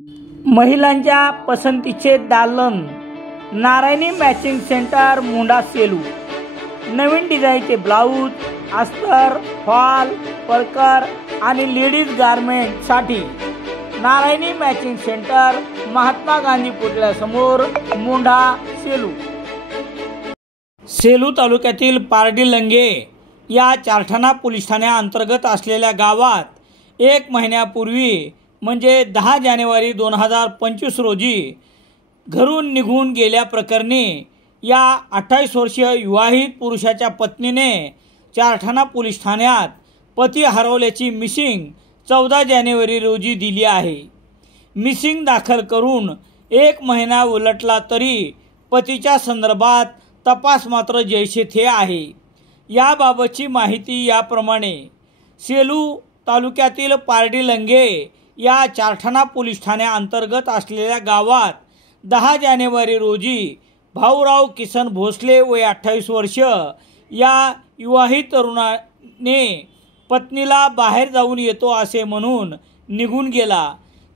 महिलांच्या पसंतीचे दालन, नारायणी मॅचिंग सेंटर, मुंडा सेलू। नवीन डिझाईनचे ब्लाऊज, अस्तर, फॉल, परकर आणि लेडीज गारमेंटसाठी नारायणी मॅचिंग सेंटर, महात्मा गांधी पुतळ्यासमोर, मुंडा सेलू। सेलू तालुक्यातील पारडीलंगे या चारठाणा पोलीस ठाण्याअंतर्गत असलेल्या गावात 1 महिन्यापूर्वी म्हणजे 10 जानेवारी 2025 रोजी घरून निघून गेल्याप्रकरणी या 28 वर्षीय विवाहित पुरुषाच्या पत्नीने चारठाणा पोलीस ठाण्यात पती हरवल्याची मिसिंग 14 जानेवारी रोजी दिली आहे। मिसिंग दाखल करून 1 महिना उलटला तरी पतीच्या संदर्भात तपास मात्र जैसे थे आहे। याबाबतची माहिती याप्रमाणे। सेलू तालुक्यातील पारडीलंगे या चारठाणा पोलीस ठाण्याअंतर्गत असलेल्या गावात 10 जानेवारी रोजी भाऊराव किसन भोसले वय 28 वर्ष या विवाहित तरुणाने पत्नीला बाहेर जाऊन येतो असे म्हणून निघून गेला।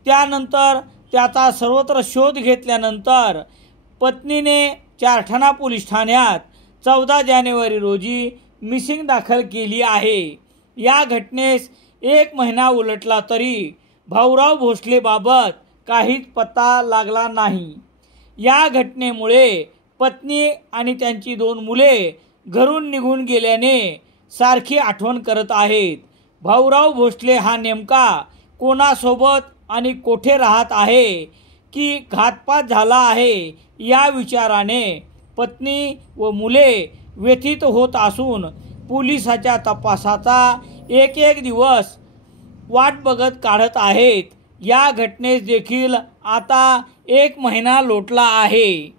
त्यानंतर त्याचा सर्वत्र शोध घेतल्यानंतर पत्नीने चारठाणा पोलीस ठाण्यात 14 जानेवारी रोजी मिसिंग दाखल केली आहे। या घटनेस 1 महिना उलटला तरी भाऊराव भोसलेबाबत काहीच पत्ता लागला नाही। या घटनेमुळे पत्नी आणि त्यांची 2 मुले घरून निघून गेल्याने सारखी आठवण करत आहेत। भाऊराव भोसले हा नेमका कोणासोबत आणि कोठे राहत आहे की घातपात झाला आहे या विचाराने पत्नी व मुले व्यथित होत असून पोलिसाच्या तपासाचा एक दिवस वाट बघत काढत आहेत। या घटनेस देखील आता 1 महिना लोटला आहे।